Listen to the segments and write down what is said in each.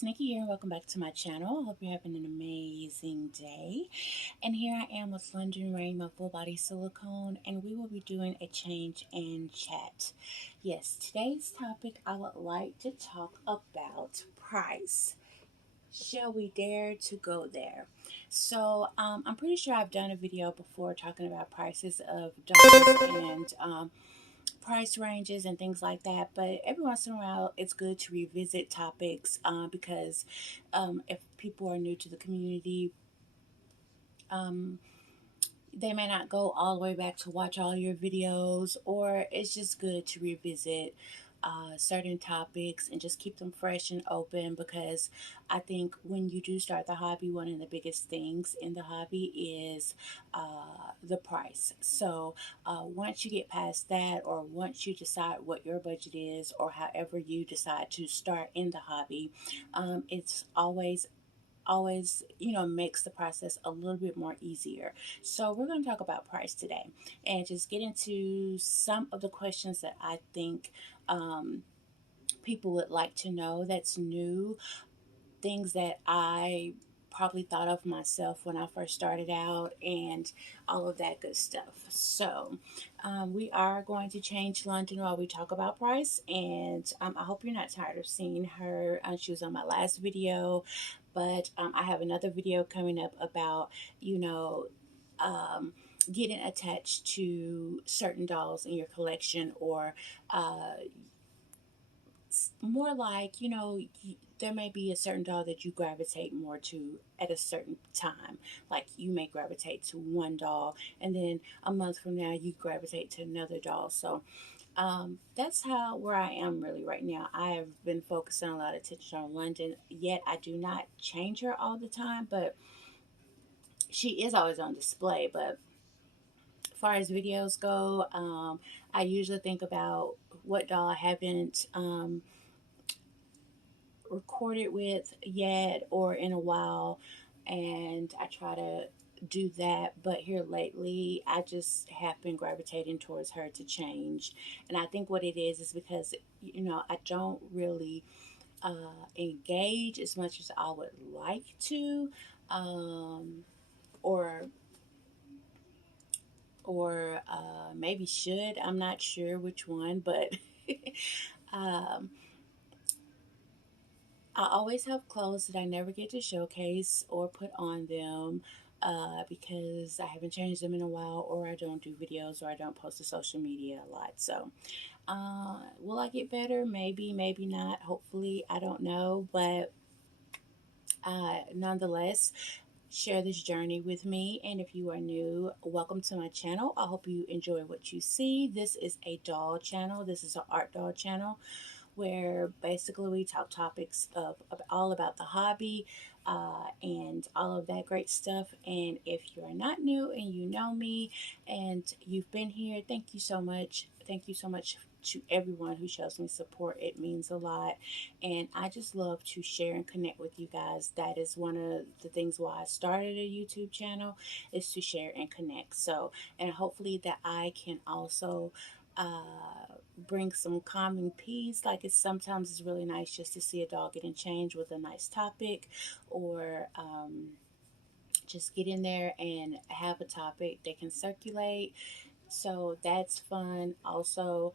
it's Nikki here. Welcome back to my channel. I hope you're having an amazing day. And here I am with London Rain, my full body silicone, and we will be doing a change and chat. Yes, today's topic I would like to talk about price. Shall we dare to go there? I'm pretty sure I've done a video before talking about prices of dolls and price ranges and things like that. But every once in a while, it's good to revisit topics because if people are new to the community, um, they may not go all the way back to watch all your videos, or it's just good to revisit certain topics and just keep them fresh and open because I think when you do start the hobby, one of the biggest things in the hobby is the price. Once you get past that, or once you decide what your budget is, or however you decide to start in the hobby, it's always makes the process a little bit more easier. So we're going to talk about price today and just get into some of the questions that I think people would like to know that's new, things that I probably thought of myself when I first started out, and all of that good stuff. We are going to change London while we talk about price, and I hope you're not tired of seeing her. She was on my last video, but I have another video coming up about, you know, um, getting attached to certain dolls in your collection, or more like, there may be a certain doll that you gravitate more to at a certain time. Like you may gravitate to one doll, and then a month from now, you gravitate to another doll. That's how where I am really right now. I have been focusing a lot of attention on London, yet I do not change her all the time, but she is always on display. But as far as videos go, I usually think about what doll I haven't recorded with yet or in a while, and I try to do that. But here lately, I just have been gravitating towards her to change, and I think what it is because I don't really engage as much as I would like to, or maybe should. I'm not sure which one, but um, I always have clothes that I never get to showcase or put on them because I haven't changed them in a while, or I don't do videos, or I don't post to social media a lot. Will I get better? Maybe, maybe not. Hopefully, I don't know. But nonetheless, share this journey with me. And if you are new, welcome to my channel. I hope you enjoy what you see. This is a doll channel. This is an art doll channel where basically we talk topics of all about the hobby and all of that great stuff. And if you're not new and you know me and you've been here, thank you so much. Thank you so much to everyone who shows me support. It means a lot, and I just love to share and connect with you guys. That is one of the things why I started a YouTube channel, is to share and connect. And hopefully that I can also bring some calming peace. Like it's really nice just to see a dog getting changed with a nice topic, or just get in there and have a topic that can circulate. So that's fun. Also,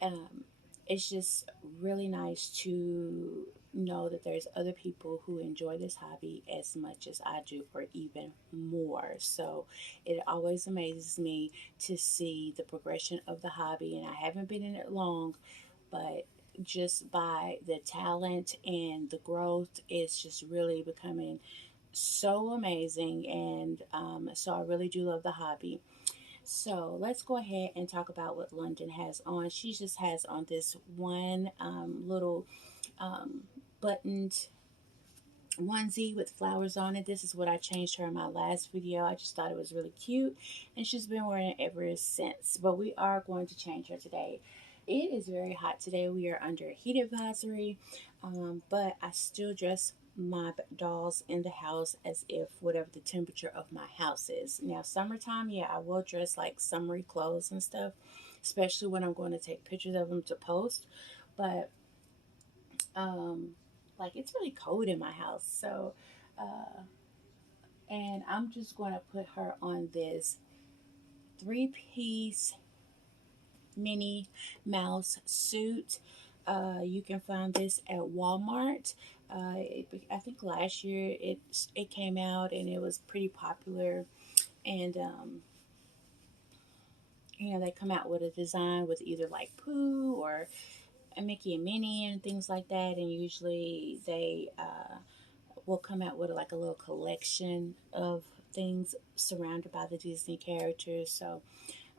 um, it's just really nice to know that there's other people who enjoy this hobby as much as I do, or even more. So it always amazes me to see the progression of the hobby, and I haven't been in it long, but just by the talent and the growth, it's just really becoming so amazing. And so I really do love the hobby. So let's go ahead and talk about what London has on. She just has on this one little um, buttoned onesie with flowers on it. This is what I changed her in my last video. I just thought it was really cute, and she's been wearing it ever since. But we are going to change her today. It is very hot today. We are under a heat advisory, but I still dress my dolls in the house as if whatever the temperature of my house is. Now, summertime, yeah, I will dress like summery clothes and stuff, especially when I'm going to take pictures of them to post. But um, like it's really cold in my house. So, uh, and I'm just going to put her on this 3 piece Minnie Mouse suit. You can find this at Walmart. I think last year it came out and it was pretty popular. And they come out with a design with either like Pooh or a Mickey and Minnie and things like that. And usually they will come out with like a little collection of things surrounded by the Disney characters. So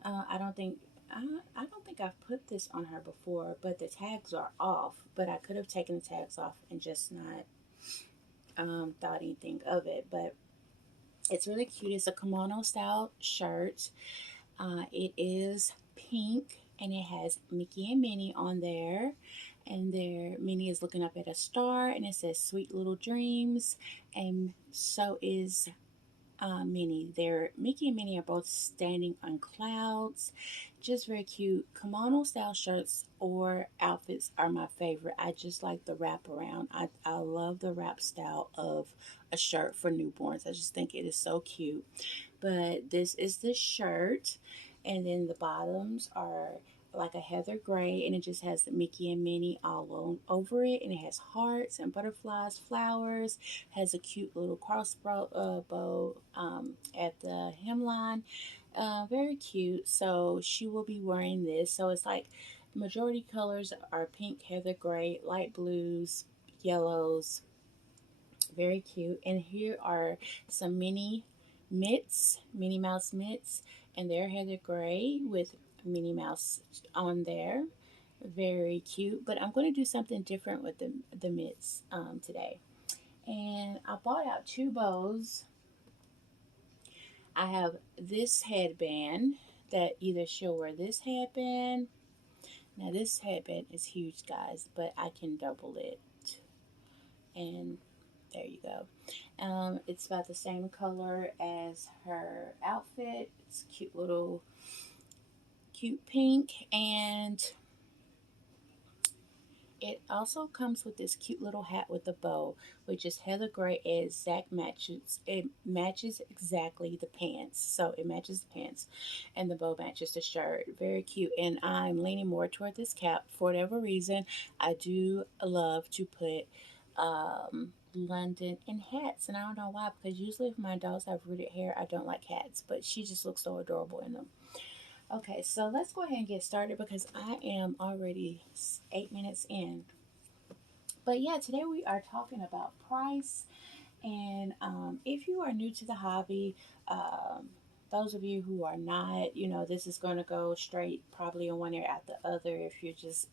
I don't think I don't think I've put this on her before, but the tags are off. But I could have taken the tags off and just not thought anything of it. But it's really cute. It's a kimono style shirt. It is pink and it has Mickey and Minnie on there. And there, Minnie is looking up at a star, and it says "Sweet Little Dreams," and so is Minnie. They're Mickey and Minnie are both standing on clouds. Just very cute. Kimono style shirts or outfits are my favorite. I just like the wrap around. I love the wrap style of a shirt for newborns. I just think it is so cute. But this is the shirt, and then the bottoms are like a heather gray, and it just has the Mickey and Minnie all over it, and it has hearts and butterflies, flowers, has a cute little crossbow bow at the hemline. Very cute. So she will be wearing this. So it's like majority colors are pink, heather gray, light blues, yellows, very cute. And here are some mini mitts, Minnie Mouse mitts, and they're heather gray with Minnie Mouse on there. Very cute. But I'm going to do something different with the mitts today. And I bought out 2 bows. I have this headband that either she'll wear this headband. Now this headband is huge, guys, but I can double it. And there you go. It's about the same color as her outfit. It's cute pink, and it also comes with this cute little hat with a bow, which is heather gray. It matches exactly the pants, so it matches the pants, and the bow matches the shirt. Very cute, and I'm leaning more toward this cap for whatever reason. I do love to put London in hats, and I don't know why. Because usually, if my dogs have rooted hair, I don't like hats, but she just looks so adorable in them. Okay, so let's go ahead and get started because I am already 8 minutes in. But yeah, today we are talking about price. And if you are new to the hobby, those of you who are not, this is going to go straight probably in one ear out the other. If you're just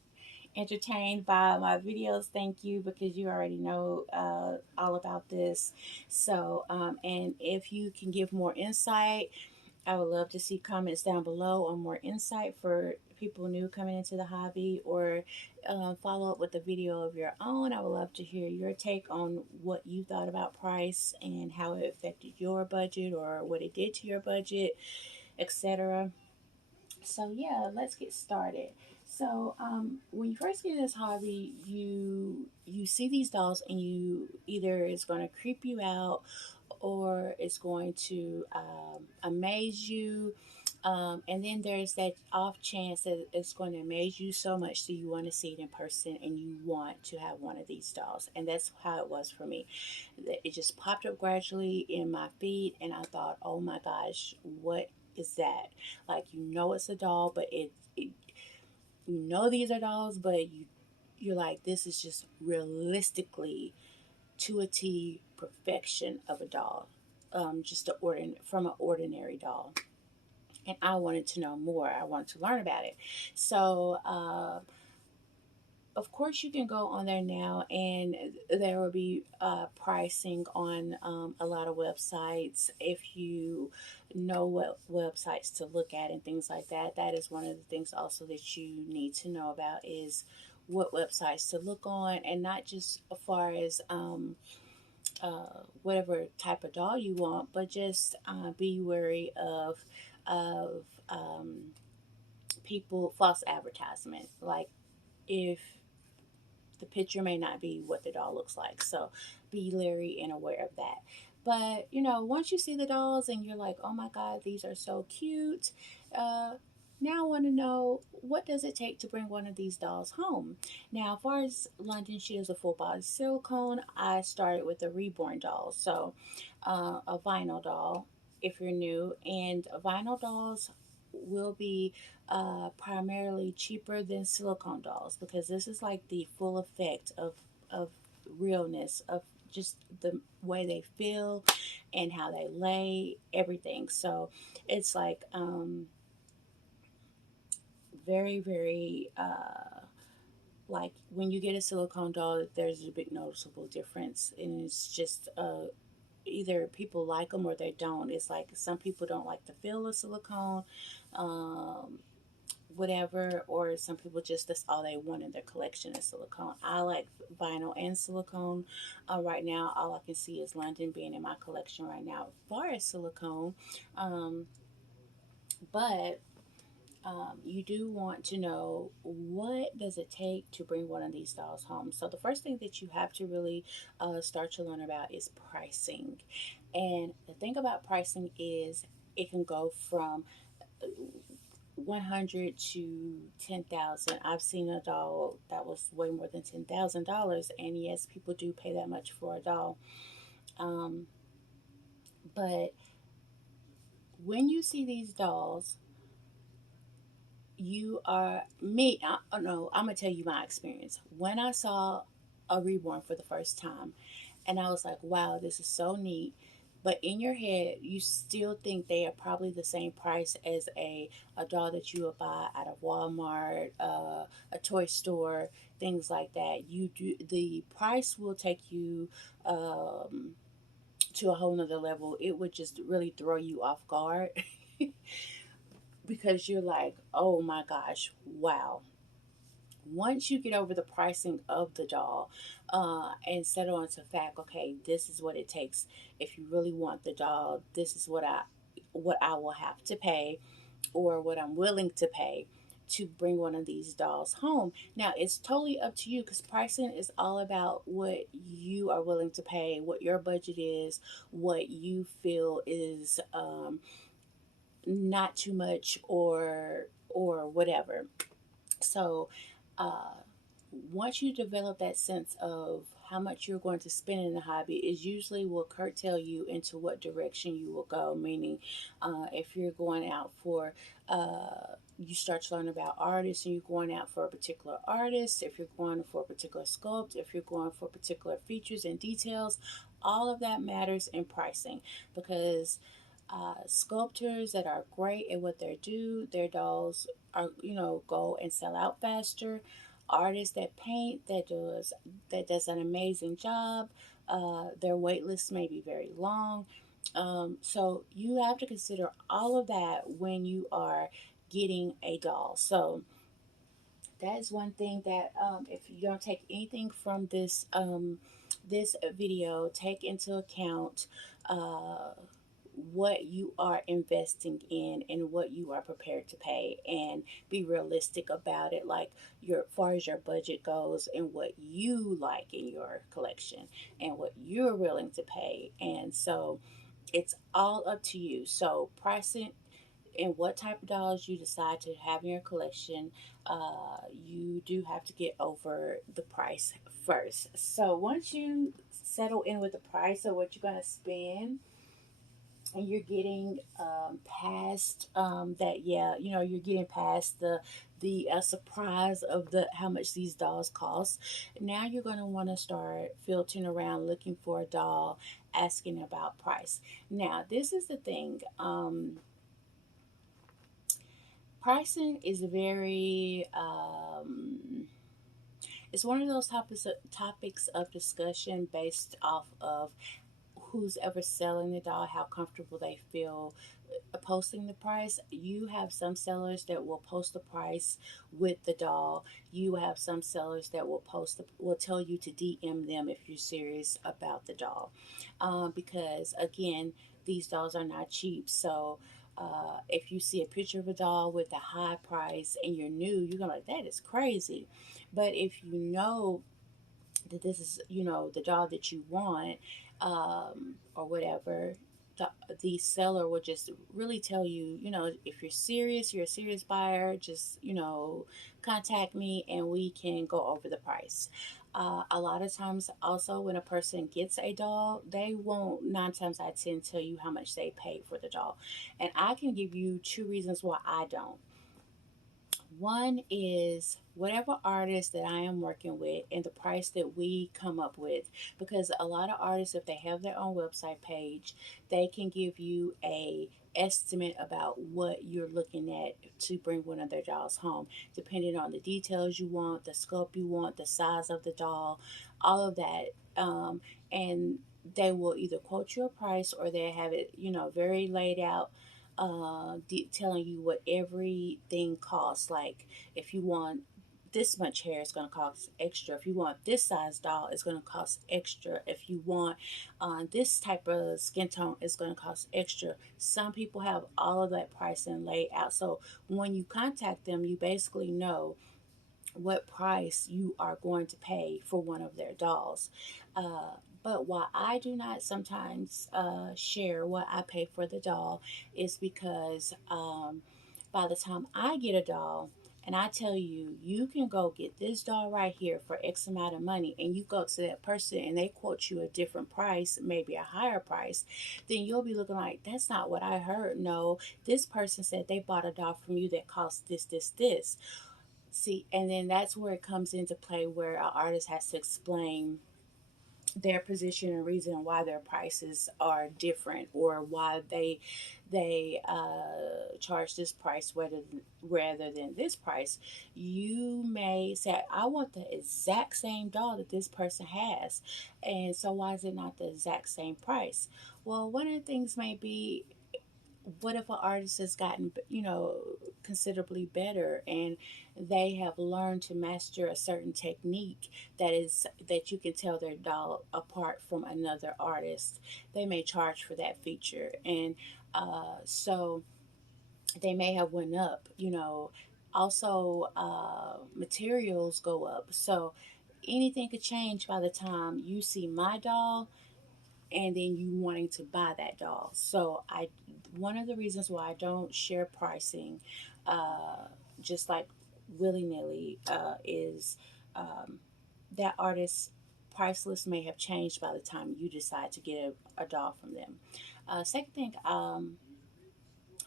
entertained by my videos, thank you, because you already know all about this. So, and if you can give more insight, I would love to see comments down below on more insight for people new coming into the hobby, or follow up with a video of your own. I would love to hear your take on what you thought about price and how it affected your budget or what it did to your budget, etc. So yeah, let's get started. So when you first get in this hobby, you see these dolls, and you either it's going to creep you out or it's going to amaze you. And then there's that off chance that it's going to amaze you so much that you want to see it in person and you want to have one of these dolls. And that's how it was for me. It just popped up gradually in my feed, and I thought, oh my gosh, what is that? Like, it's a doll, but these are dolls, but you're like, this is just realistically to a T perfection of a doll, just from an ordinary doll. And I wanted to know more. I wanted to learn about it. So, of course, you can go on there now, and there will be pricing on a lot of websites. If you know what websites to look at and things like that, that is one of the things also that you need to know about is what websites to look on, and not just as far as whatever type of doll you want, but just be wary of people false advertisement. Like if the picture may not be what the doll looks like. So be leery and aware of that. But once you see the dolls and you're like, oh my God, these are so cute. Uh, Now I want to know, what does it take to bring one of these dolls home? Now, as far as London, she is a full body silicone. I started with a reborn doll, so a vinyl doll. If you're new, and vinyl dolls will be primarily cheaper than silicone dolls, because this is like the full effect of realness, of just the way they feel and how they lay, everything. So it's like very, very like when you get a silicone doll, there's a big noticeable difference, and it's just either people like them or they don't. It's like some people don't like the feel of silicone, um, whatever, or some people just, that's all they want in their collection is silicone. I like vinyl and silicone. Right now, all I can see is London being in my collection right now as far as silicone. Um, but you do want to know, what does it take to bring one of these dolls home. So the first thing that you have to really start to learn about is pricing. And the thing about pricing is, it can go from 100 to 10,000. I've seen a doll that was way more than $10,000, and yes, people do pay that much for a doll. Um, but when you see these dolls, you are me. I know. I'm gonna tell you my experience when I saw a reborn for the first time, and I was like, "Wow, this is so neat." But in your head, you still think they are probably the same price as a doll that you would buy at a Walmart, a toy store, things like that. You do, the price will take you to a whole nother level. It would just really throw you off guard because you're like, "Oh my gosh, wow." Once you get over the pricing of the doll and settle on the fact, okay, this is what it takes. If you really want the doll, this is what I will have to pay, or what I'm willing to pay to bring one of these dolls home. Now it's totally up to you, because pricing is all about what you are willing to pay, what your budget is, what you feel is not too much, or whatever. So, uh, once you develop that sense of how much you're going to spend in the hobby, is usually will curtail you into what direction you will go. Meaning, if you're going out for, you start to learn about artists, and you're going out for a particular artist, if you're going for a particular sculpt, if you're going for particular features and details, all of that matters in pricing, because sculptors that are great at what they do, their dolls are, go and sell out faster. Artists that paint, that does an amazing job. Their wait lists may be very long. So you have to consider all of that when you are getting a doll. So that is one thing that, if you don't take anything from this video, take into account uh, what you are investing in and what you are prepared to pay, and be realistic about it, like your, far as your budget goes, and what you like in your collection, and what you're willing to pay. And so it's all up to you. So pricing and what type of dolls you decide to have in your collection, you do have to get over the price first. So once you settle in with the price of what you're going to spend, and you're getting past that, yeah, you're getting past the surprise of the how much these dolls cost. Now you're going to want to start filtering around, looking for a doll, asking about price. Now this is the thing, pricing is very it's one of those topics of discussion based off of who's ever selling the doll, how comfortable they feel posting the price. You have some sellers that will post the price with the doll. You have some sellers that will tell you to DM them if you're serious about the doll, because again, these dolls are not cheap. So. If you see a picture of a doll with a high price and you're new, you're gonna like, that is crazy. But if you know that this is, the doll that you want, or whatever, the, the seller will just really tell you, if you're serious, you're a serious buyer, just, contact me and we can go over the price. A lot of times, also, when a person gets a doll, they won't, 9 times out of 10, tell you how much they paid for the doll. And I can give you two reasons why I don't. One is whatever artist that I am working with and the price that we come up with. Because a lot of artists, if they have their own website page, they can give you a estimate about what you're looking at to bring one of their dolls home, depending on the details you want, the sculpt you want, the size of the doll, all of that. And they will either quote you a price, or they have it, very laid out, telling you what everything costs. Like, if you want this much hair, it's going to cost extra. If you want this size doll, it's going to cost extra. If you want this type of skin tone, it's going to cost extra. Some people have all of that pricing laid out. So when you contact them, you basically know what price you are going to pay for one of their dolls. Uh, but why I do not sometimes share what I pay for the doll is because, by the time I get a doll and I tell you, you can go get this doll right here for X amount of money, and you go to that person and they quote you a different price, maybe a higher price, then you'll be looking like, that's not what I heard. No, this person said they bought a doll from you that cost this, this, this. See, and then that's where it comes into play, where an artist has to explain their position and reason why their prices are different, or why they charge this price rather than this price. You may say, I want the exact same doll that this person has, and so why is it not the exact same price? Well, one of the things may be, what if an artist has gotten, considerably better, and they have learned to master a certain technique that you can tell their doll apart from another artist. They may charge for that feature, and so they may have went up. Also, materials go up, so anything could change by the time you see my doll and then you wanting to buy that doll. So I one of the reasons why I don't share pricing, uh, just like willy nilly, is, um, that artist's price list may have changed by the time you decide to get a doll from them. Second thing,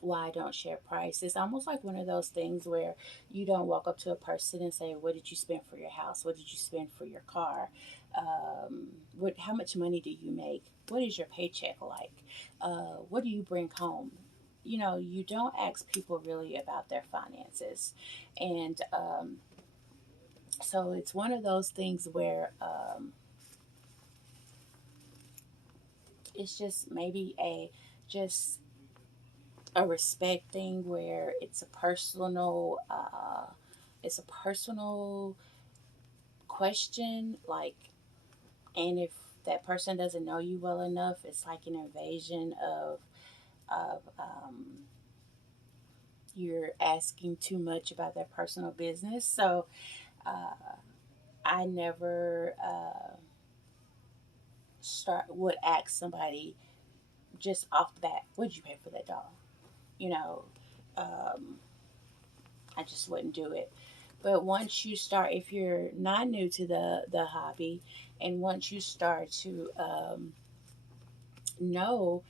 why I don't share price. It's almost like one of those things where you don't walk up to a person and say, "What did you spend for your house? What did you spend for your car? How much money do you make? What is your paycheck like? What do you bring home?" You don't ask people really about their finances, and so it's one of those things where, it's just maybe just a respect thing, where it's a personal question, like, and if that person doesn't know you well enough, it's like an invasion of you're asking too much about their personal business. So uh, I never start would ask somebody just off the bat, "What did you pay for that dog?" you know um, I just wouldn't do it. But once you start, if you're not new to the hobby, and once you start to know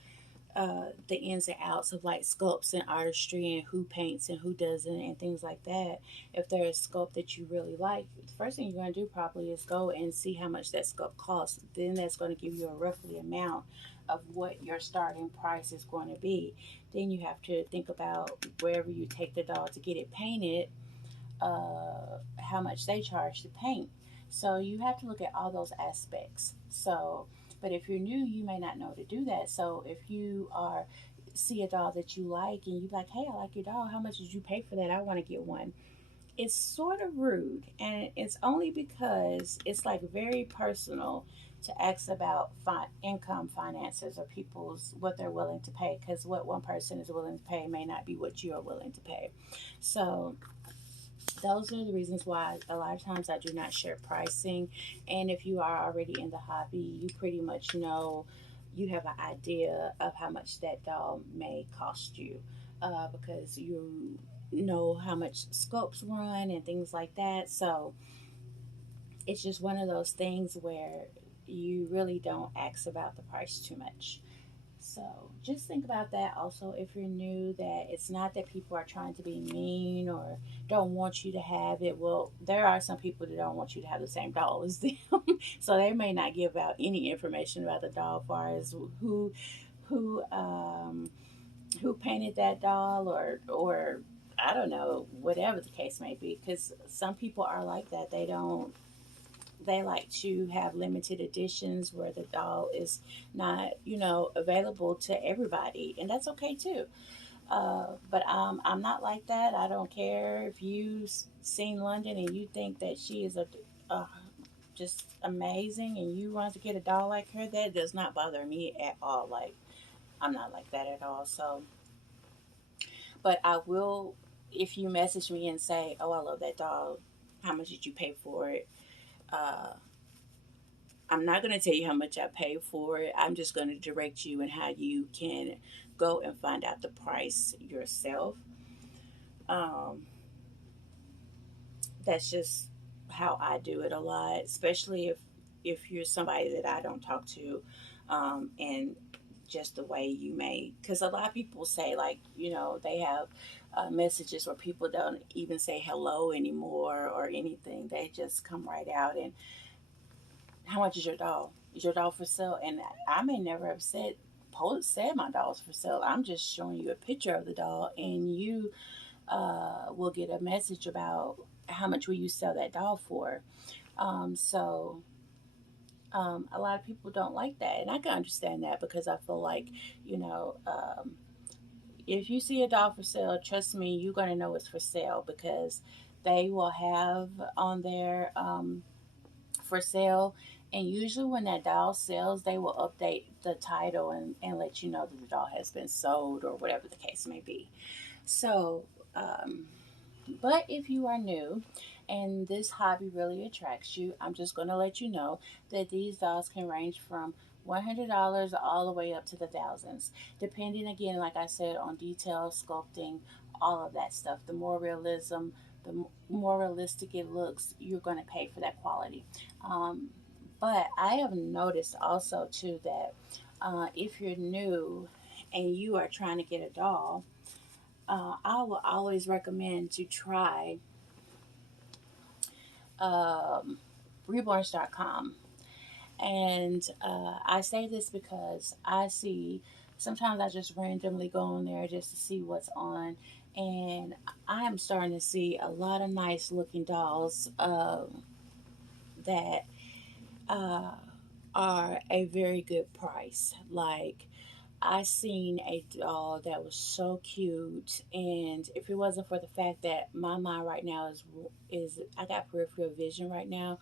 the ins and outs of like sculpts and artistry, and who paints and who doesn't, and things like that, if there's a sculpt that you really like, the first thing you're going to do probably is go and see how much that sculpt costs. Then that's going to give you a roughly amount of what your starting price is going to be. Then you have to think about, wherever you take the doll to get it painted, how much they charge to paint. So you have to look at all those aspects. So, but if you're new, you may not know to do that. So if you are see a doll that you like, and you like, "Hey, I like your doll. How much did you pay for that? I want to get one." It's sort of rude, and it's only because it's like very personal to ask about income, finances, or people's what they're willing to pay, because what one person is willing to pay may not be what you are willing to pay. So Those are the reasons why a lot of times I do not share pricing. And if you are already in the hobby, you pretty much know, you have an idea of how much that doll may cost you, because you know how much sculpts run and things like that. So it's just one of those things where you really don't ask about the price too much. So just think about that also if you're new, that it's not that people are trying to be mean or don't want you to have it. Well, there are some people that don't want you to have the same doll as them. So they may not give out any information about the doll as far as who um who painted that doll, or I don't know, whatever the case may be, because some people are like that. They like to have limited editions where the doll is not, available to everybody, and that's okay too. But I'm not like that. I don't care if you've seen London and you think that she is a just amazing, and you want to get a doll like her. That does not bother me at all. Like, I'm not like that at all. So, but I will, if you message me and say, "Oh, I love that doll. How much did you pay for it?" Uh, I'm not going to tell you how much I paid for it. I'm just going to direct you in how you can go and find out the price yourself. Um, that's just how I do it a lot, especially if you're somebody that I don't talk to, and just the way you may, because a lot of people say, like, they have messages where people don't even say hello anymore or anything. They just come right out and, how much is your doll? Is your doll for sale? And I may never have said my doll's for sale. I'm just showing you a picture of the doll, and you will get a message about how much will you sell that doll for. So a lot of people don't like that, and I can understand that, because I feel like, you know um, if you see a doll for sale, trust me, you're going to know it's for sale, because they will have on there, for sale. And usually, when that doll sells, they will update the title and let you know that the doll has been sold, or whatever the case may be. So, um, but if you are new and this hobby really attracts you, I'm just going to let you know that these dolls can range from $100 all the way up to the thousands, depending, again, like I said, on detail, sculpting, all of that stuff. The more realism, the more realistic it looks, you're going to pay for that quality. Um, but I have noticed also too that if you're new and you are trying to get a doll, I will always recommend to try um, reborns.com. And I say this because I see, sometimes I just randomly go on there just to see what's on. And I am starting to see a lot of nice looking dolls that uh, are a very good price. Like, I seen a doll that was so cute, and if it wasn't for the fact that my mind right now is I got peripheral vision right now,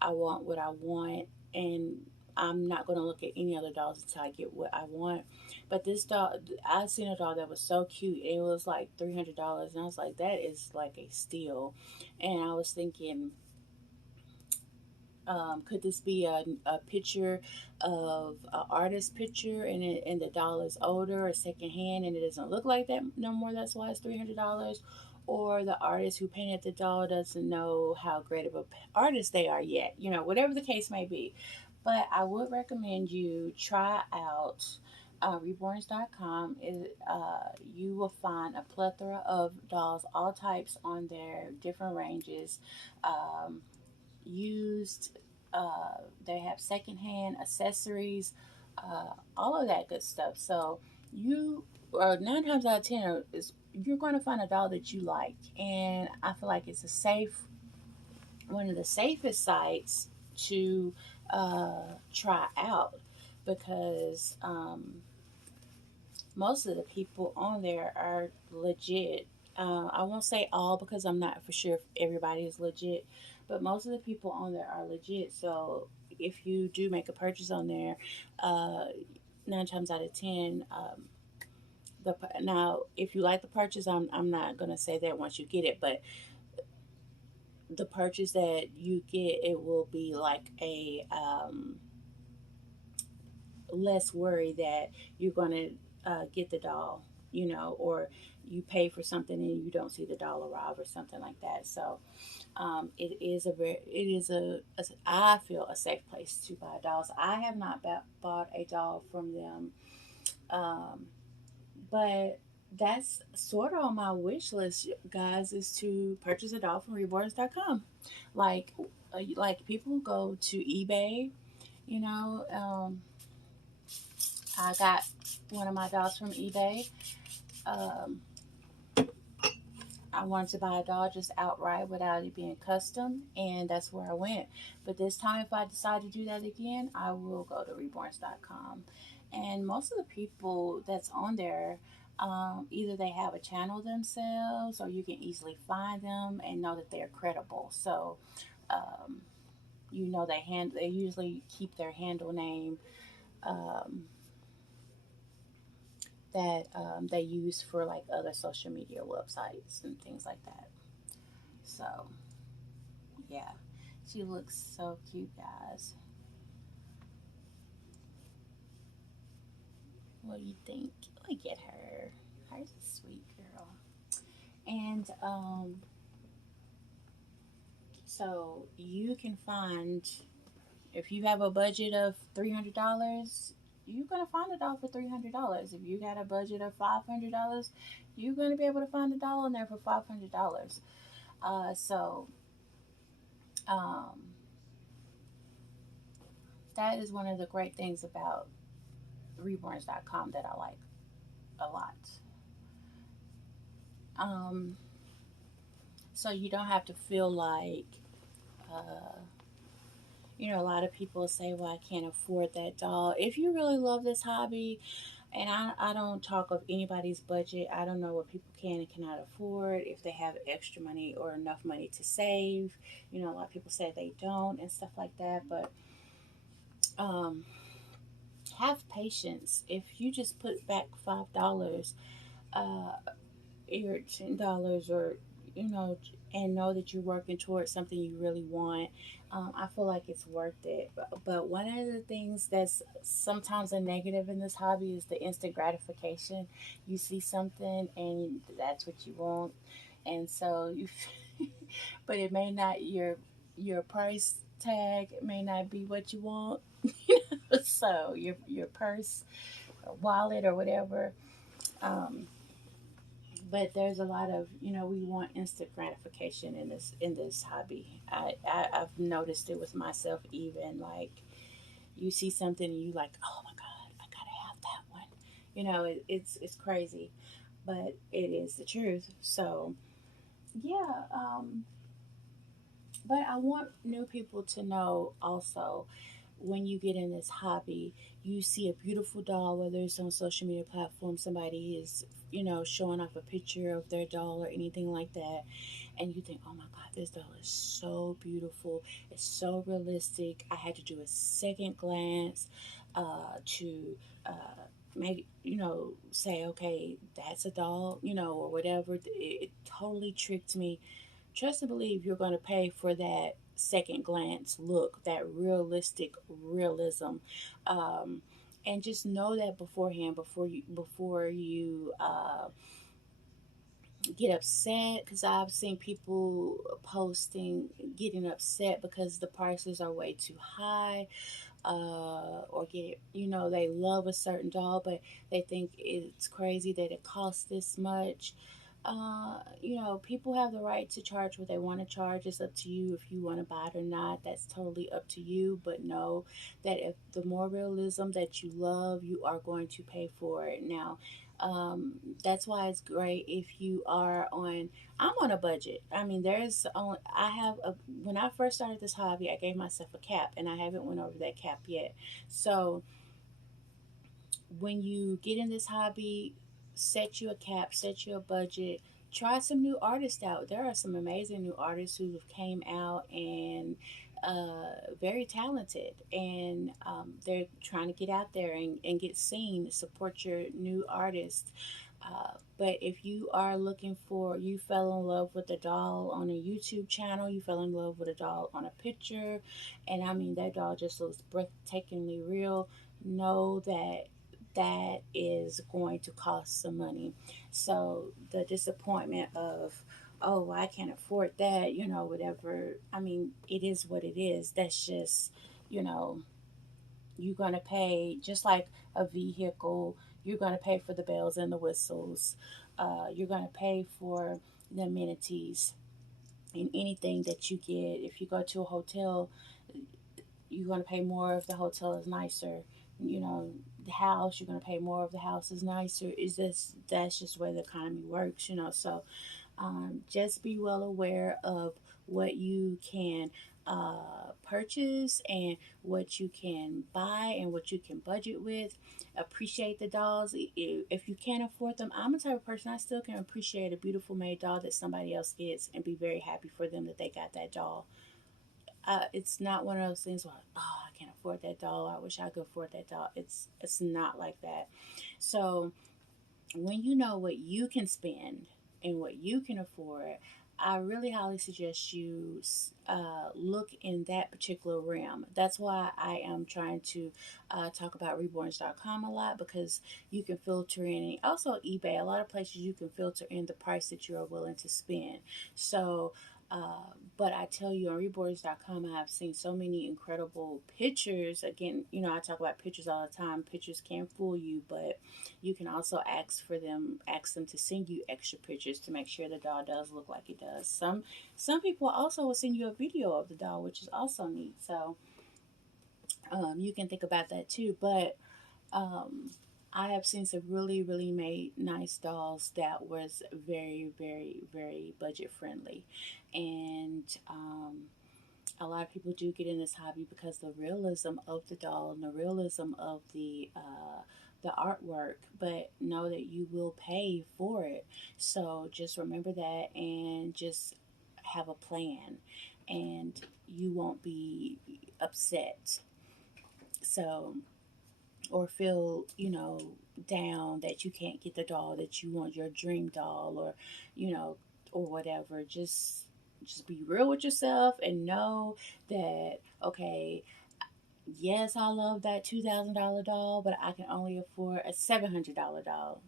I want what I want, and I'm not going to look at any other dolls until I get what I want. But this doll, I seen a doll that was so cute. It was like $300, and I was like, that is like a steal. And I was thinking, could this be a picture of an artist picture, and the doll is older or secondhand and it doesn't look like that no more? That's why it's $300. Or the artist who painted the doll doesn't know how great of an artist they are yet. Whatever the case may be. But I would recommend you try out reborns.com. You will find a plethora of dolls, all types on there, different ranges. Used. They have secondhand accessories, all of that good stuff. So you, or 9 times out of 10, you're going to find a doll that you like, and I feel like it's one of the safest sites to try out, because most of the people on there are legit. I won't say all, because I'm not for sure if everybody is legit, but most of the people on there are legit. So if you do make a purchase on there, uh, 9 times out of 10, now if you like the purchase, I'm not gonna say that once you get it, but the purchase that you get, it will be like a less worry that you're going to get the doll, or you pay for something and you don't see the doll arrive or something like that. So it is I feel a safe place to buy dolls. I have not bought a doll from them, um, but that's sort of on my wish list, guys, is to purchase a doll from reborns.com. Like people go to eBay, you know. I got one of my dolls from eBay. Um, I wanted to buy a doll just outright without it being custom, and that's where I went. But this time, if I decide to do that again, I will go to reborns.com. And most of the people that's on there, either they have a channel themselves, or you can easily find them and know that they're credible. So, um, they usually keep their handle name um, that they use for like other social media websites and things like that. So yeah, she looks so cute, guys. What do you think? Look at her. She's a sweet girl. And so you can find, if you have a budget of $300, you're gonna find a doll for $300. If you got a budget of $500, you're gonna be able to find a doll in there for $500. So um, that is one of the great things about reborns.com that I like a lot. Um, so you don't have to feel like, uh, a lot of people say, well, I can't afford that doll. If you really love this hobby, and I don't talk of anybody's budget, I don't know what people can and cannot afford, if they have extra money or enough money to save. A lot of people say they don't and stuff like that, but um, have patience. If you just put back $5, uh, or $10, or you know and know that you're working towards something you really want, I feel like it's worth it. But one of the things that's sometimes a negative in this hobby is the instant gratification. You see something and that's what you want, and so you but it may not, your price tag may not be what you want. So your purse or wallet or whatever. um, but there's a lot of, we want instant gratification in this hobby. I've noticed it with myself, even like you see something and you like, oh my god, I gotta have that one. It's crazy, but it is the truth. So yeah. But I want new people to know also, when you get in this hobby, you see a beautiful doll, whether it's on social media platform, somebody is, showing off a picture of their doll or anything like that, and you think, oh my God, this doll is so beautiful. It's so realistic. I had to do a second glance to make, say, okay, that's a doll, or whatever. It totally tricked me. Trust and believe you're going to pay for that second glance look, that realistic realism. Um, and just know that beforehand, before you get upset, because I've seen people posting getting upset because the prices are way too high, or they love a certain doll, but they think it's crazy that it costs this much. People have the right to charge what they want to charge. It's up to you if you want to buy it or not. That's totally up to you. But know that if the more realism that you love, you are going to pay for it. Now, that's why it's great if you are on. I'm on a budget. I mean, there's only I have a. When I first started this hobby, I gave myself a cap, and I haven't went over that cap yet. So when you get in this hobby, set you a cap, set you a budget, try some new artists out. There are some amazing new artists who have came out and very talented, and they're trying to get out there and get seen. Support your new artists. But if you are looking for, you fell in love with a doll on a YouTube channel, you fell in love with a doll on a picture, and I mean that doll just looks breathtakingly real, know that that is going to cost some money. So the disappointment of, oh, I can't afford that, whatever. I mean, it is what it is. That's just, you know, you're going to pay just like a vehicle. You're going to pay for the bells and the whistles. You're going to pay for the amenities and anything that you get. If you go to a hotel, you're going to pay more if the hotel is nicer. The house, you're going to pay more if the house is nicer. Is this That's just the way the economy works. So just be well aware of what you can purchase and what you can buy and what you can budget with. Appreciate the dolls. If you can't afford them, I'm the type of person, I still can appreciate a beautiful made doll that somebody else gets and be very happy for them that they got that doll. It's not one of those things where, oh, I can't afford that doll. I wish I could afford that doll. It's not like that. So when you know what you can spend and what you can afford, I really highly suggest you look in that particular realm. That's why I am trying to talk about reborns.com a lot, because you can filter in, and also eBay, a lot of places you can filter in the price that you are willing to spend. So, but I tell you, on reborns.com, I have seen so many incredible pictures. Again, I talk about pictures all the time. Pictures can fool you, but you can also ask them to send you extra pictures to make sure the doll does look like it does. Some people also will send you a video of the doll, which is also neat. So you can think about that too. But um, I have seen some really, really made nice dolls that was very, very, very budget friendly, and a lot of people do get in this hobby because the realism of the doll and the realism of the artwork, but know that you will pay for it. So just remember that, and just have a plan, and you won't be upset. So, or feel, down that you can't get the doll that you want, your dream doll, or, you know, or whatever. Just be real with yourself and know that, okay, yes, I love that $2,000 doll, but I can only afford a $700 doll,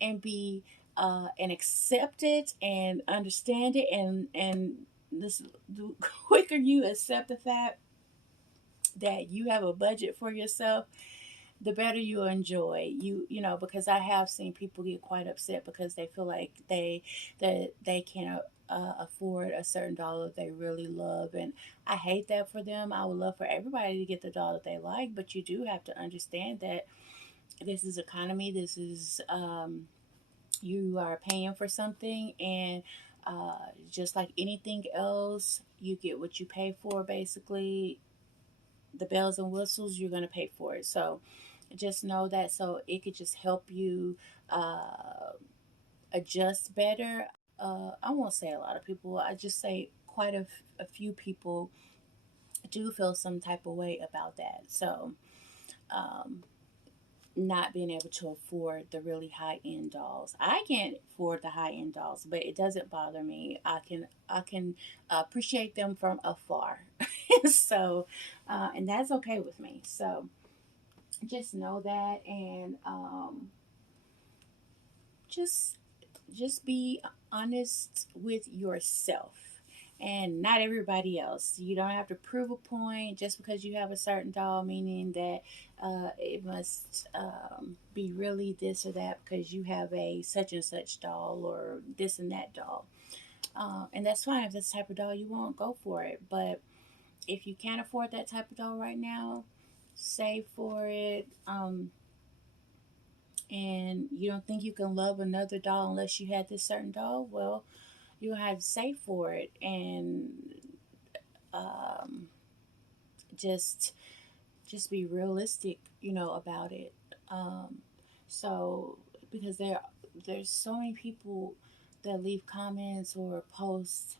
and be and accept it and understand it, and this the quicker you accept the fact that you have a budget for yourself, the better you enjoy. Because I have seen people get quite upset because they feel like they can't afford a certain doll that they really love, and I hate that for them. I would love for everybody to get the doll that they like, but you do have to understand that this is economy. This is you are paying for something, and just like anything else, you get what you pay for. Basically, the bells and whistles, you're going to pay for it. So just know that, so it could just help you adjust better. I won't say a lot of people, I just say quite a few people do feel some type of way about that. So um, not being able to afford the really high end dolls. I can't afford the high end dolls, but it doesn't bother me. I can appreciate them from afar. So and that's okay with me. So just know that, and just just be honest with yourself and not everybody else. You don't have to prove a point just because you have a certain doll, meaning that it must be really this or that because you have a such and such doll or this and that doll. And that's fine. If that's the type of doll you want, go for it. But if you can't afford that type of doll right now, save for it. And you don't think you can love another doll unless you had this certain doll, well, you have to save for it, and um, just just be realistic, about it. Um, so because there's so many people that leave comments or posts,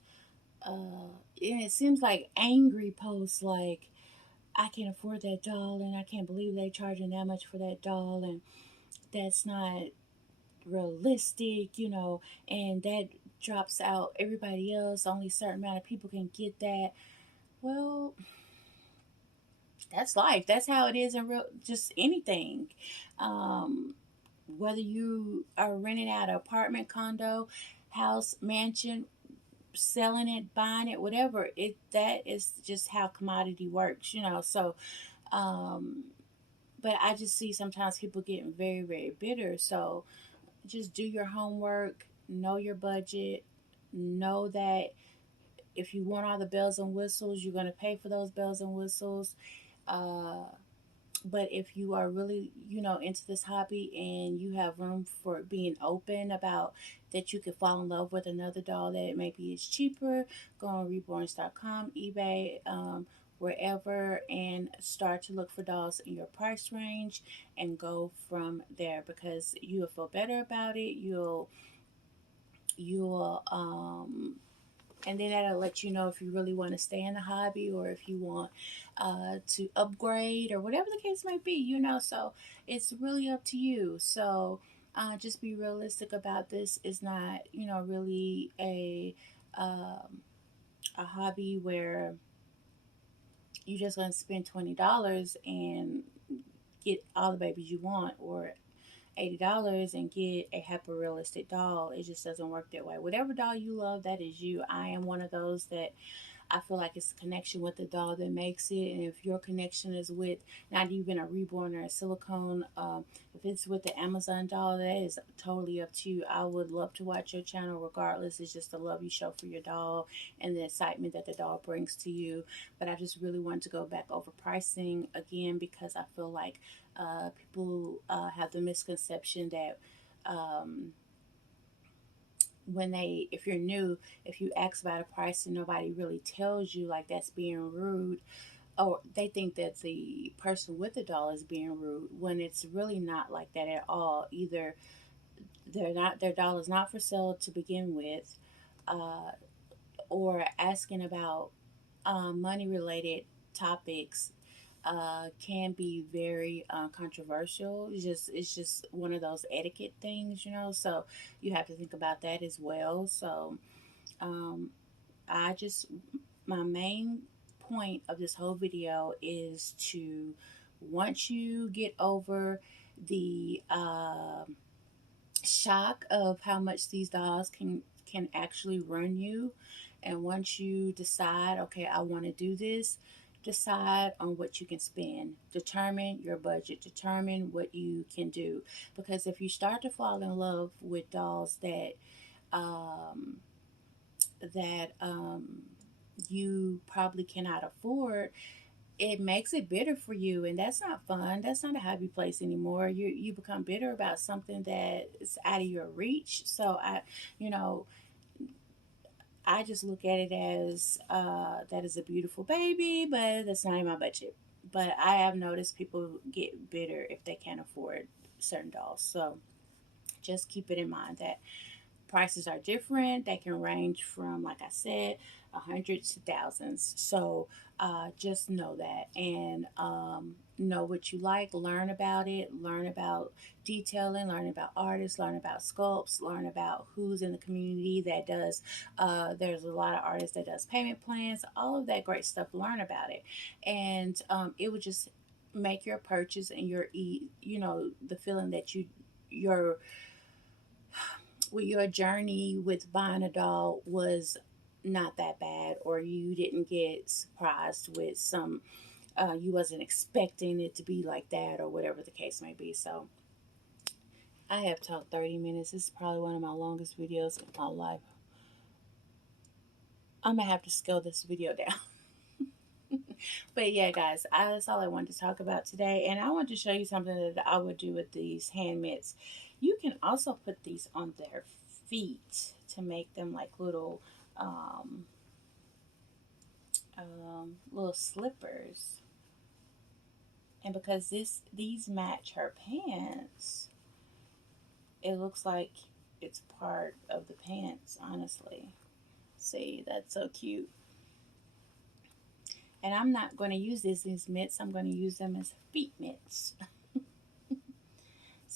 and it seems like angry posts like, I can't afford that doll, and I can't believe they charging that much for that doll, and that's not realistic, and that drops out everybody else. Only a certain amount of people can get that. Well, that's life. That's how it is in real, just anything. Um, whether you are renting out an apartment, condo, house, mansion, selling it, buying it, whatever, it that is just how commodity works. So, um, but I just see sometimes people getting very, very bitter. So just do your homework, know your budget, know that if you want all the bells and whistles, you're going to pay for those bells and whistles. Uh, but if you are really, into this hobby and you have room for being open about that, you could fall in love with another doll that maybe is cheaper, go on reborns.com, eBay, wherever, and start to look for dolls in your price range and go from there, because you'll feel better about it. You'll and then that'll let you know if you really want to stay in the hobby or if you want to upgrade or whatever the case might be. So it's really up to you. So just be realistic about this. It's not, really a hobby where you're just going to spend $20 and get all the babies you want, or $80 and get a hyper realistic doll. It just doesn't work that way. Whatever doll you love, that is you. I am one of those that I feel like it's the connection with the doll that makes it. And if your connection is with not even a reborn or a silicone, if it's with the Amazon doll, that is totally up to you. I would love to watch your channel regardless. It's just the love you show for your doll and the excitement that the doll brings to you. But I just really want to go back over pricing again, because I feel like people have the misconception that if you're new, if you ask about a price and nobody really tells you, like, that's being rude, or they think that the person with the doll is being rude, when it's really not like that at all. Either their doll is not for sale to begin with, uh, or asking about money related topics can be very controversial. It's just one of those etiquette things. So you have to think about that as well. So um, I just my main point of this whole video is to, once you get over the shock of how much these dolls can actually run you, and once you decide, okay, I want to do this, decide on what you can spend, determine your budget, determine what you can do. Because if you start to fall in love with dolls um, that you probably cannot afford, it makes it bitter for you, and that's not fun. That's not a happy place anymore. You become bitter about something that is out of your reach. So you know I just look at it as that is a beautiful baby, but that's not in my budget. But I have noticed people get bitter if they can't afford certain dolls. So just keep it in mind that prices are different. They can range from, like I said, hundreds to thousands. So just know that, and know what you like. Learn about it. Learn about detailing. Learn about artists. Learn about sculpts. Learn about who's in the community that does. There's a lot of artists that does payment plans. All of that great stuff. Learn about it, and it would just make your purchase and the feeling that your your journey with buying a doll was not that bad, or you didn't get surprised with some you wasn't expecting it to be like that, or whatever the case may be. So I have talked 30 minutes. This is probably one of my longest videos in my life. I'm gonna have to scale this video down. But yeah, guys, that's all I wanted to talk about today. And I want to show you something that I would do with these hand mitts. You can also put these on their feet to make them like um, little slippers. And because these match her pants, it looks like it's part of the pants, honestly. See, that's so cute. And I'm not going to use these mitts. I'm going to use them as feet mitts.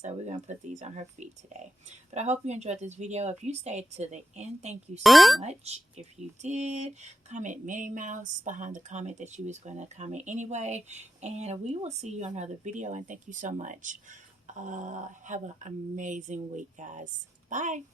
So we're going to put these on her feet today. But I hope you enjoyed this video. If you stayed to the end, thank you so much. If you did, comment Minnie Mouse behind the comment that you was going to comment anyway. And we will see you on another video. And thank you so much. Have an amazing week, guys. Bye.